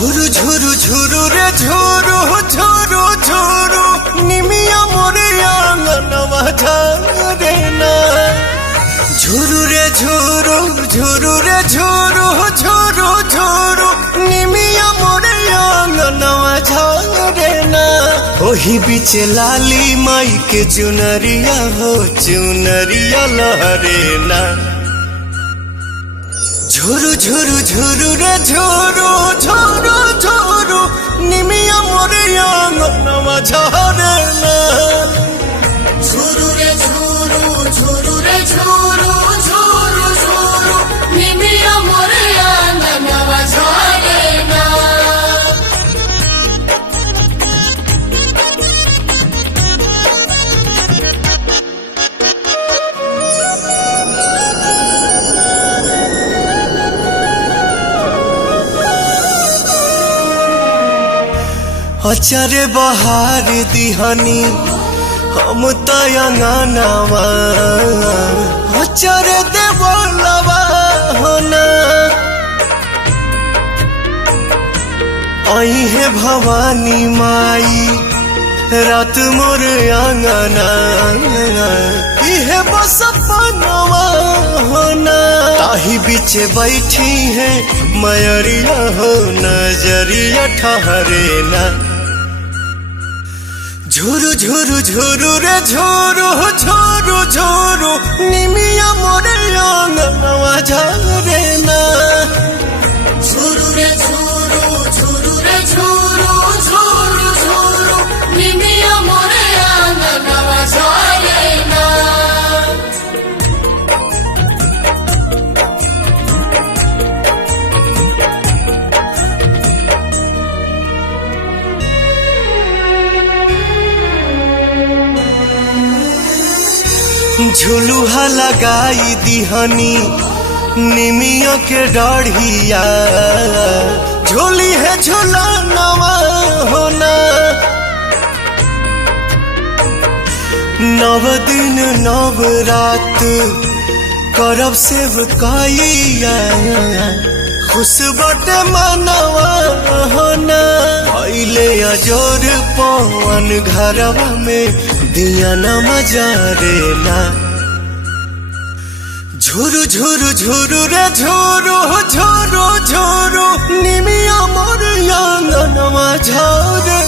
झुरु झुरु झुरु रे झुरु झुरु झुरु निमिया मोरे आंगनवा झारे ना। झुरु रे झुरु झुरु रे झुरु झुरु झुरु निमिया मोरे आंगनवा झारे ना। ओही बीच लाली माई के चुनरिया हो चुनरिया लहरे ना। झुरु झुरु झुरु रे झुरु झुरु झुरु निमिया मोरे आंगनवा झारे ना। झुरु रे झुरु झुरु रे झुरु झुरु झुरु निमिया मोरे आंगनवा झारे ना। अचारे बहार दिहनी हम तयंगनवा अचारे देवलवा होना। आई है भवानी माई रात मोर आंगना इहे बस पनवा होना। ताही बीच बैठी है मयरिया हो नजरिया ठहरे ना। झुरु झुरु झुरु रे झुरु झुरु झुरु निमिया मोरे आंगनवा झारे ना। झुरु रे झुरु झुरु रे झुरु झुरु झुरु निमिया मोरे आंगनवा झारे ना। झुलुहा लगाई दिहनी निमिया के डाढ़िया झोली है झुलनवा होना। नव दिन नव रात करब सेवकाइया खुश बटे मनवा होना। पहले अजोर पवन घरवा में दिया न मजारे ना। झुरु झुरु झुरु रे झुरु झुरु झुरु निमिया मोर आंगनवा झारे